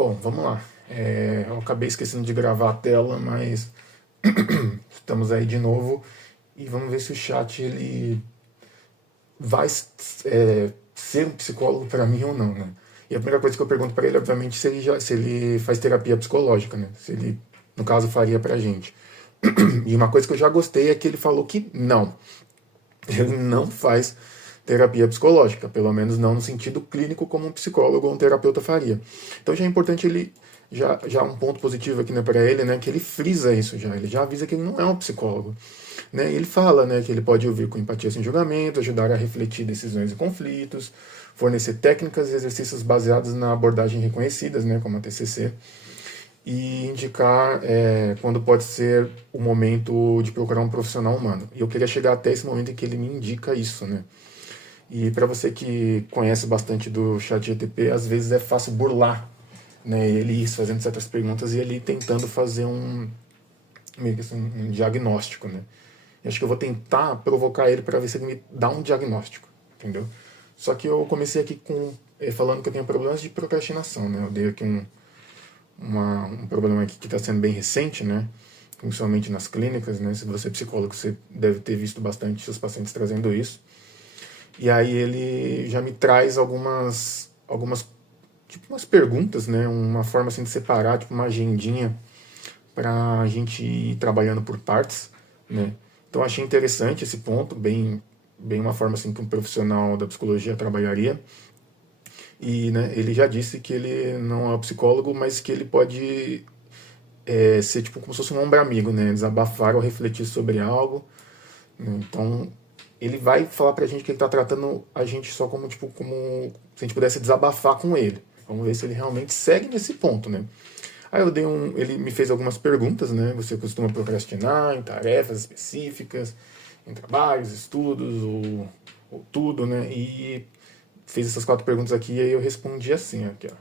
Bom, vamos lá. Eu acabei esquecendo de gravar a tela, mas estamos aí de novo e vamos ver se o chat ele vai ser um psicólogo para mim ou não, né? E a primeira coisa que eu pergunto para ele, obviamente, se ele faz terapia psicológica, né? Se ele, no caso, faria pra gente. E uma coisa que eu já gostei é que ele falou que não. Ele não faz terapia psicológica, pelo menos não no sentido clínico como um psicólogo ou um terapeuta faria. Então já é importante ele, já um ponto positivo aqui, né, para ele, né, que ele frisa isso já, ele já avisa que ele não é um psicólogo. Né, e ele fala, né, que ele pode ouvir com empatia sem julgamento, ajudar a refletir decisões e conflitos, fornecer técnicas e exercícios baseados na abordagem reconhecidas, né, como a TCC, e indicar quando pode ser o momento de procurar um profissional humano. E eu queria chegar até esse momento em que ele me indica isso, né? E para você que conhece bastante do ChatGPT, às vezes é fácil burlar, né? Ele fazendo certas perguntas e ele tentando fazer meio que assim, um diagnóstico, né? E acho que eu vou tentar provocar ele para ver se ele me dá um diagnóstico, entendeu? Só que eu comecei aqui falando que eu tenho problemas de procrastinação, né? Eu dei aqui um problema aqui que está sendo bem recente, né? Principalmente nas clínicas, né? Se você é psicólogo, você deve ter visto bastante seus pacientes trazendo isso. E aí ele já me traz algumas tipo umas perguntas, né? Uma forma assim de separar, tipo uma agendinha para a gente ir trabalhando por partes, né? Então achei interessante esse ponto, bem uma forma assim que um profissional da psicologia trabalharia. E né, ele já disse que ele não é um psicólogo, mas que ele pode ser tipo como se fosse um ombro amigo, né? Desabafar ou refletir sobre algo. Né? Então ele vai falar pra gente que ele tá tratando a gente só como tipo como se a gente pudesse desabafar com ele. Vamos ver se ele realmente segue nesse ponto, né? Aí ele me fez algumas perguntas, né? Você costuma procrastinar em tarefas específicas, em trabalhos, estudos ou tudo, né? E fez essas 4 perguntas aqui e aí eu respondi assim, aqui, ó.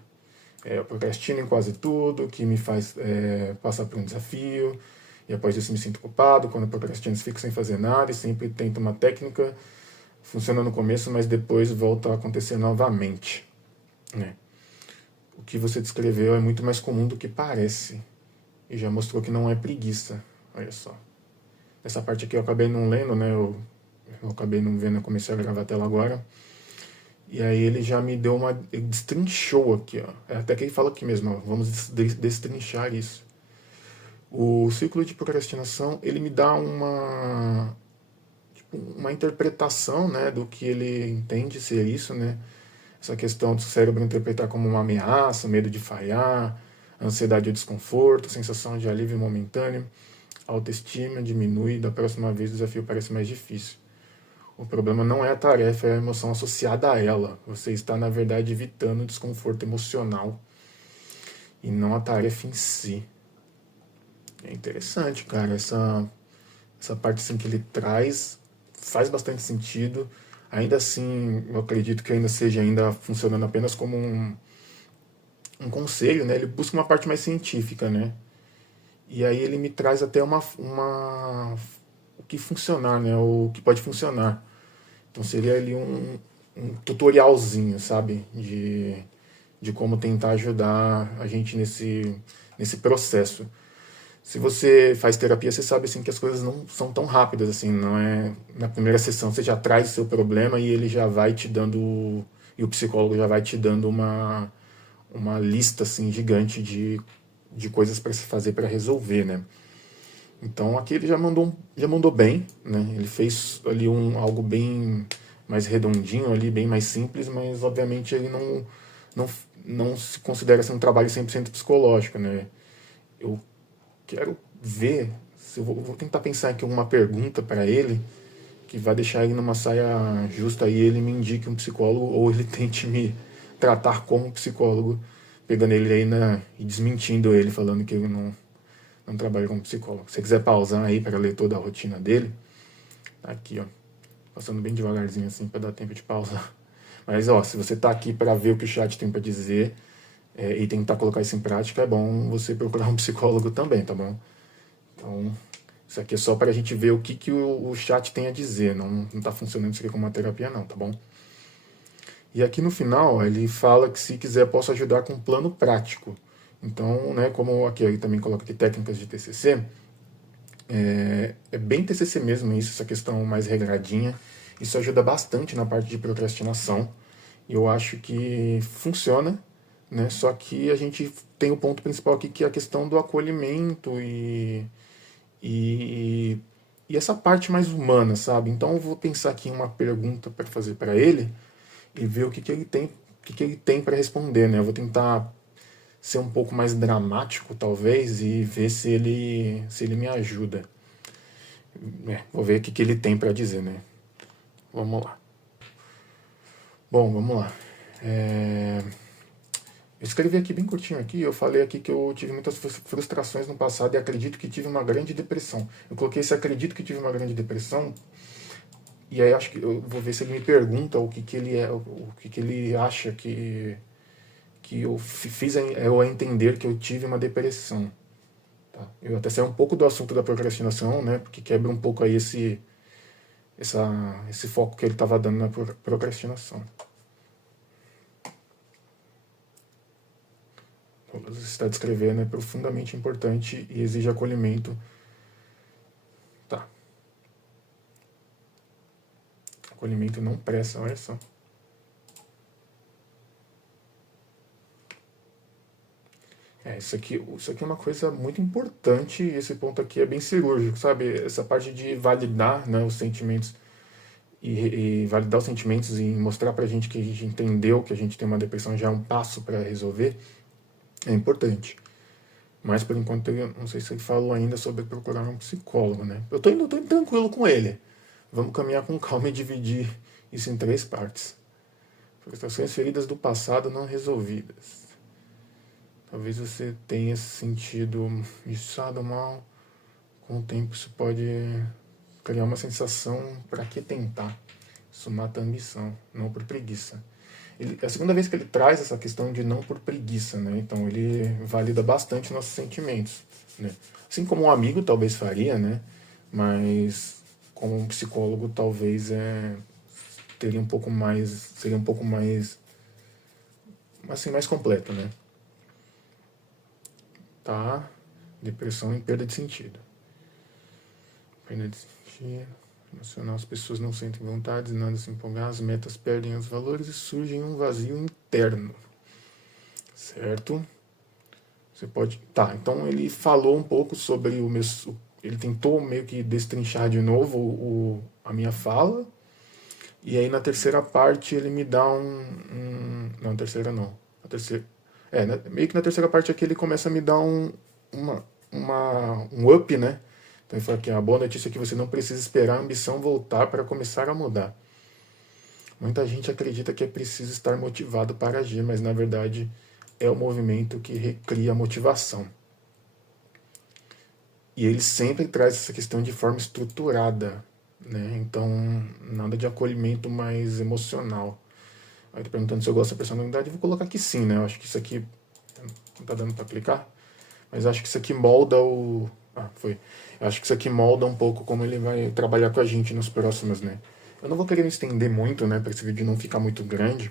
Eu procrastino em quase tudo, que me faz passar por um desafio, e após isso me sinto culpado. Quando eu procrastino, fico sem fazer nada e sempre tento uma técnica, funciona no começo, mas depois volta a acontecer novamente. Né? O que você descreveu é muito mais comum do que parece, e já mostrou que não é preguiça. Olha só. Essa parte aqui eu acabei não lendo, né? Eu acabei não vendo, eu comecei a gravar a tela agora. E aí ele já me deu ele destrinchou aqui, ó. Até que ele fala aqui mesmo, ó, vamos destrinchar isso. O ciclo de procrastinação, ele me dá uma interpretação, né, do que ele entende ser isso, né? Essa questão do cérebro interpretar como uma ameaça, medo de falhar, ansiedade ou desconforto, sensação de alívio momentâneo, autoestima diminui, da próxima vez o desafio parece mais difícil. O problema não é a tarefa, é a emoção associada a ela. Você está, na verdade, evitando o desconforto emocional e não a tarefa em si. É interessante, cara. Essa parte assim, que ele traz faz bastante sentido. Ainda assim, eu acredito que ainda seja funcionando apenas como um conselho, né? Ele busca uma parte mais científica, né? E aí ele me traz até o que funcionar, né? O que pode funcionar. Então seria ali um tutorialzinho, sabe? De como tentar ajudar a gente nesse processo. Se você faz terapia, você sabe assim que as coisas não são tão rápidas assim, não é na primeira sessão você já traz o seu problema e ele já vai te dando e o psicólogo já vai te dando uma lista assim gigante de coisas para se fazer para resolver, né? Então aqui ele já mandou bem, né? Ele fez ali algo bem mais redondinho ali, bem mais simples, mas obviamente ele não, não se considera assim, um trabalho 100% psicológico, né? Eu quero ver, se eu vou tentar pensar aqui uma pergunta para ele que vai deixar ele numa saia justa e ele me indique um psicólogo ou ele tente me tratar como psicólogo, pegando ele aí e desmentindo ele, falando que ele não trabalha como psicólogo. Se você quiser pausar aí para ler toda a rotina dele, tá aqui, ó. Passando bem devagarzinho assim para dar tempo de pausar. Mas, ó, se você tá aqui para ver o que o chat tem para dizer e tentar colocar isso em prática, é bom você procurar um psicólogo também, tá bom? Então, isso aqui é só para a gente ver o que o chat tem a dizer. Não tá funcionando isso aqui como uma terapia, não, tá bom? E aqui no final, ele fala que se quiser posso ajudar com um plano prático. Então, né, como aqui ele também coloca aqui técnicas de TCC, é bem TCC mesmo isso, essa questão mais regradinha. Isso ajuda bastante na parte de procrastinação. E eu acho que funciona, né? Só que a gente tem o ponto principal aqui, que é a questão do acolhimento e, e essa parte mais humana, sabe? Então eu vou pensar aqui em uma pergunta para fazer para ele e ver que ele tem, que ele tem para responder, né? Eu vou tentar ser um pouco mais dramático, talvez, e ver se ele me ajuda. Vou ver que ele tem para dizer, né? Vamos lá. Bom, vamos lá. Eu escrevi aqui bem curtinho aqui, eu falei aqui que eu tive muitas frustrações no passado e acredito que tive uma grande depressão. Eu coloquei esse acredito que tive uma grande depressão, e aí acho que eu vou ver se ele me pergunta o que ele é, o que ele acha que eu fiz eu a entender que eu tive uma depressão. Tá? Eu até saí um pouco do assunto da procrastinação, né? Porque quebra um pouco aí esse foco que ele estava dando na procrastinação. Você está descrevendo é profundamente importante e exige acolhimento. Tá. Acolhimento não pressa, olha só. Isso aqui é uma coisa muito importante e esse ponto aqui é bem cirúrgico, sabe? Essa parte de validar, né, os sentimentos e validar os sentimentos e mostrar pra gente que a gente entendeu que a gente tem uma depressão já é um passo para resolver, é importante. Mas por enquanto eu não sei se ele falou ainda sobre procurar um psicólogo, né? Eu tô indo tranquilo com ele. Vamos caminhar com calma e dividir isso em 3 partes. Frustrações feridas do passado não resolvidas. Talvez você tenha se sentido injustiçado, mal. Com o tempo isso pode criar uma sensação para que tentar. Isso mata a ambição, não por preguiça. É a segunda vez que ele traz essa questão de não por preguiça, né? Então ele valida bastante nossos sentimentos, né? Assim como um amigo talvez faria, né? Mas como um psicólogo talvez teria um pouco mais, seria um pouco mais, assim, mais completo, né? Tá? Depressão e perda de sentido. Perda de sentido. Emocional, as pessoas não sentem vontade, nada se empolgar, as metas perdem os valores e surge um vazio interno. Certo? Você pode. Tá, então ele falou um pouco sobre o meu. Ele tentou meio que destrinchar de novo a minha fala. E aí na terceira parte ele me dá não, terceira não. A terceira. Meio que na terceira parte aqui ele começa a me dar uma, um up, né? Então ele fala que a boa notícia é que você não precisa esperar a ambição voltar para começar a mudar. Muita gente acredita que é preciso estar motivado para agir, mas na verdade é o movimento que recria a motivação. E ele sempre traz essa questão de forma estruturada, né? Então, nada de acolhimento mais emocional. Aí tô perguntando se eu gosto da personalidade, eu vou colocar que sim, né? Eu acho que isso aqui não tá dando para clicar, mas acho que isso aqui molda o foi. Eu acho que isso aqui molda um pouco como ele vai trabalhar com a gente nos próximos, né? Eu não vou querer me estender muito, né, para esse vídeo não ficar muito grande.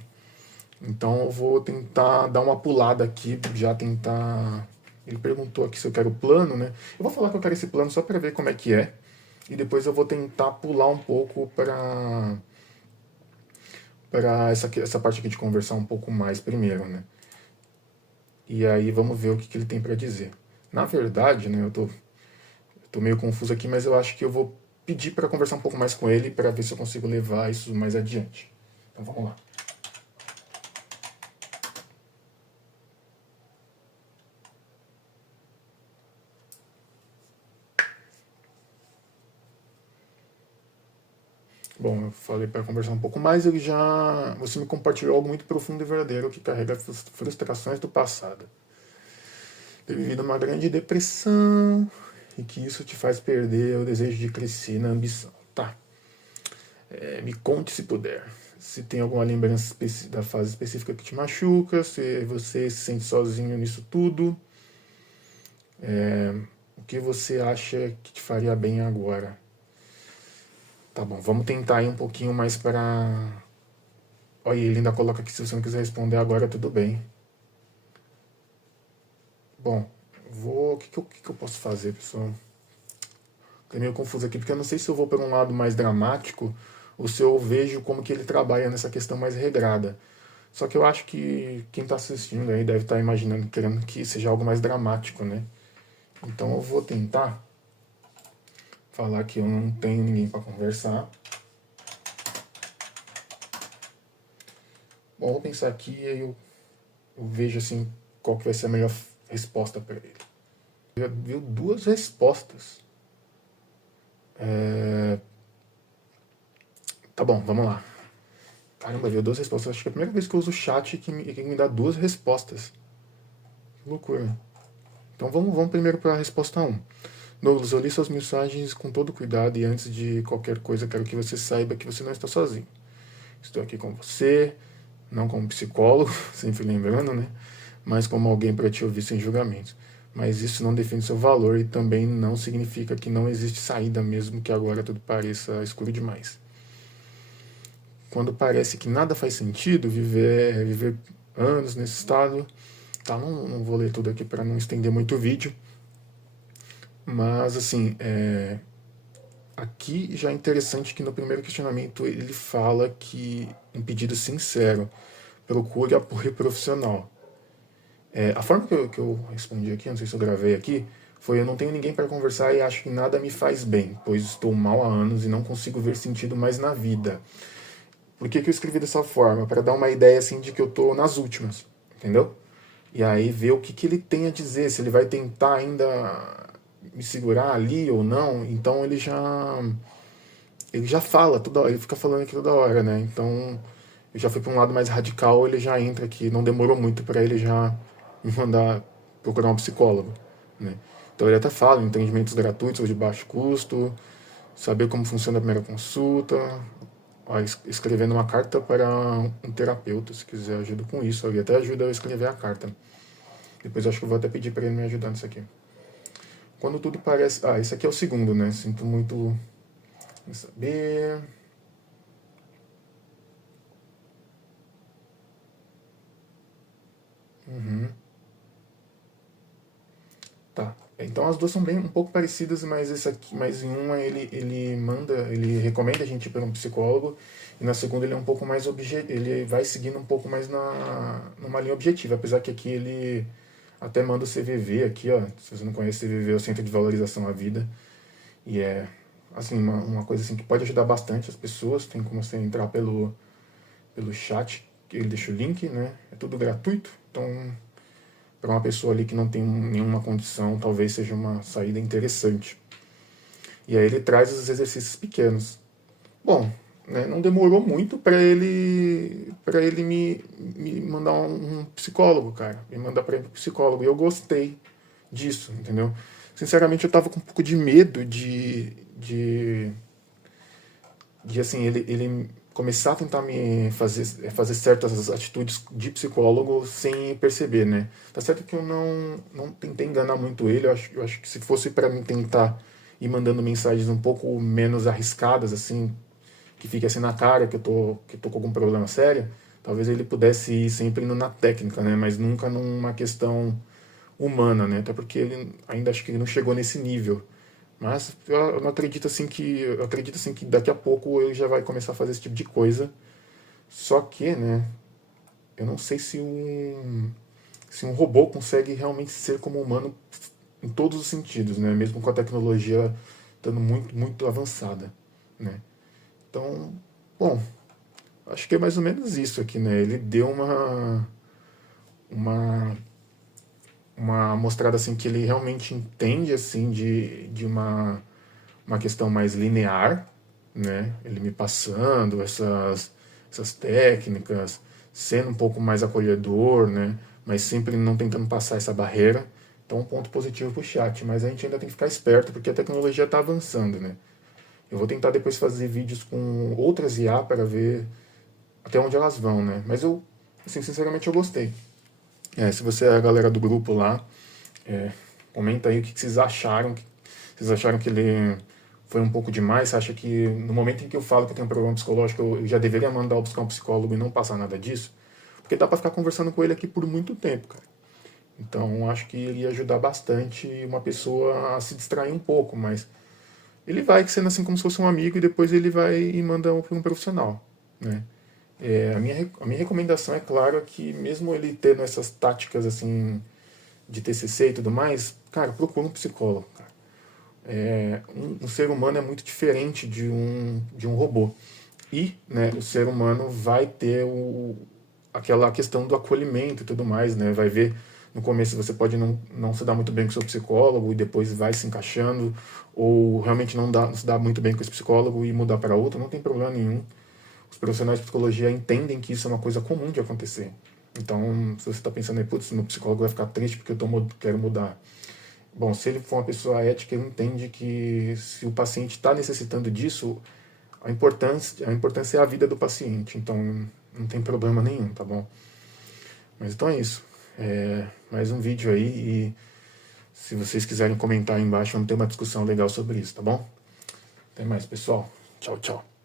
Então eu vou tentar dar uma pulada aqui, já tentar. Ele perguntou aqui se eu quero plano, né? Eu vou falar que eu quero esse plano só para ver como é que é. E depois eu vou tentar pular um pouco para essa parte aqui de conversar um pouco mais primeiro, né? E aí vamos ver o que ele tem para dizer. Na verdade, né, eu tô meio confuso aqui, mas eu acho que eu vou pedir para conversar um pouco mais com ele para ver se eu consigo levar isso mais adiante. Então vamos lá. Bom, eu falei para conversar um pouco mais, você me compartilhou algo muito profundo e verdadeiro que carrega frustrações do passado. Ter vivido uma grande depressão e que isso te faz perder o desejo de crescer na ambição. Tá. Me conte se puder. Se tem alguma lembrança da fase específica que te machuca, se você se sente sozinho nisso tudo. O que você acha que te faria bem agora? Tá bom, vamos tentar ir um pouquinho mais para. Olha, ele ainda coloca aqui, se você não quiser responder agora, tudo bem. Bom, o que eu posso fazer, pessoal? Tô meio confuso aqui, porque eu não sei se eu vou para um lado mais dramático ou se eu vejo como que ele trabalha nessa questão mais regrada. Só que eu acho que quem está assistindo aí deve estar imaginando, querendo que seja algo mais dramático, né? Então eu vou tentar falar que eu não tenho ninguém para conversar. Bom, vou pensar aqui e aí eu vejo assim qual que vai ser a melhor resposta para ele. Já viu duas respostas. Tá bom, vamos lá. Caramba, viu duas respostas. Acho que é a primeira vez que eu uso o chat que me dá duas respostas. Que loucura. Então vamos primeiro para a resposta 1. Douglas, eu li suas mensagens com todo cuidado e antes de qualquer coisa quero que você saiba que você não está sozinho. Estou aqui com você, não como psicólogo, sempre lembrando, né? Mas como alguém para te ouvir sem julgamentos. Mas isso não define seu valor e também não significa que não existe saída, mesmo que agora tudo pareça escuro demais. Quando parece que nada faz sentido, viver anos nesse estado. Tá, não vou ler tudo aqui para não estender muito o vídeo. Mas, assim, aqui já é interessante que no primeiro questionamento ele fala que, um pedido sincero, procure apoio profissional. A forma que eu respondi aqui, não sei se eu gravei aqui, foi: eu não tenho ninguém para conversar e acho que nada me faz bem, pois estou mal há anos e não consigo ver sentido mais na vida. Por que eu escrevi dessa forma? Para dar uma ideia assim de que eu tô nas últimas, entendeu? E aí ver o que ele tem a dizer, se ele vai tentar ainda me segurar ali ou não. Então ele já fala toda hora, ele fica falando aqui toda hora, né? Então eu já fui para um lado mais radical, ele já entra aqui, não demorou muito para ele já me mandar procurar um psicólogo, né? Então ele até fala: entendimentos gratuitos ou de baixo custo, saber como funciona a primeira consulta, escrevendo uma carta para um terapeuta, se quiser ajuda com isso. Ele até ajuda a escrever a carta. Depois acho que eu vou até pedir para ele me ajudar nisso aqui. Quando tudo parece... esse aqui é o segundo, né? Sinto muito em saber... Tá. Então as duas são bem um pouco parecidas, mas esse aqui, mas em uma ele recomenda a gente ir para um psicólogo, e na segunda ele é um pouco mais ele vai seguindo um pouco mais numa linha objetiva, apesar que aqui ele até manda o CVV aqui, ó. Se você não conhece o CVV, é o Centro de Valorização à Vida, e é assim uma coisa assim que pode ajudar bastante as pessoas. Tem como você entrar pelo chat, que ele deixa o link, né? É tudo gratuito, então para uma pessoa ali que não tem nenhuma condição, talvez seja uma saída interessante. E aí ele traz os exercícios pequenos. Bom, né, não demorou muito para ele me mandar um psicólogo, cara. Me mandar para ir pro psicólogo. E eu gostei disso, entendeu? Sinceramente, eu tava com um pouco de medo de assim, ele começar a tentar me fazer certas atitudes de psicólogo sem perceber, né? Tá certo que eu não tentei enganar muito ele. Eu acho que se fosse para mim tentar ir mandando mensagens um pouco menos arriscadas, assim, que fique assim na cara que eu tô com algum problema sério, talvez ele pudesse ir sempre indo na técnica, né? Mas nunca numa questão humana, né? Até porque ele ainda acho que ele não chegou nesse nível. Mas eu não acredito assim que eu acredito assim que daqui a pouco ele já vai começar a fazer esse tipo de coisa. Só que, né, eu não sei se um robô consegue realmente ser como humano em todos os sentidos, né, mesmo com a tecnologia estando muito avançada, né? Então, bom, acho que é mais ou menos isso aqui, né? Ele deu uma uma mostrada assim que ele realmente entende assim de uma questão mais linear, né? Ele me passando essas técnicas, sendo um pouco mais acolhedor, né? Mas sempre não tentando passar essa barreira. Então, um ponto positivo para o chat, mas a gente ainda tem que ficar esperto porque a tecnologia está avançando, né? Eu vou tentar depois fazer vídeos com outras IA para ver até onde elas vão, né? Mas eu, assim, sinceramente eu gostei. Se você é a galera do grupo lá, comenta aí o que vocês acharam. Vocês acharam que ele foi um pouco demais? Você acha que no momento em que eu falo que eu tenho um problema psicológico, eu já deveria mandar buscar um psicólogo e não passar nada disso? Porque dá pra ficar conversando com ele aqui por muito tempo, cara. Então acho que iria ajudar bastante uma pessoa a se distrair um pouco, mas ele vai sendo assim como se fosse um amigo e depois ele vai e manda para um profissional, né? A minha recomendação é claro que mesmo ele tendo essas táticas assim de TCC e tudo mais, cara, procura um psicólogo, cara. Um ser humano é muito diferente de um robô. E, né, o ser humano vai ter aquela questão do acolhimento e tudo mais, né? Vai ver, no começo você pode não se dar muito bem com o seu psicólogo e depois vai se encaixando, ou realmente não se dá muito bem com esse psicólogo e mudar para outro, não tem problema nenhum. Os profissionais de psicologia entendem que isso é uma coisa comum de acontecer. Então, se você está pensando aí, putz, meu psicólogo vai ficar triste porque quero mudar. Bom, se ele for uma pessoa ética, ele entende que se o paciente está necessitando disso, a importância é a vida do paciente. Então, não tem problema nenhum, tá bom? Mas então é isso. Mais um vídeo aí e se vocês quiserem comentar aí embaixo, vamos ter uma discussão legal sobre isso, tá bom? Até mais, pessoal. Tchau, tchau.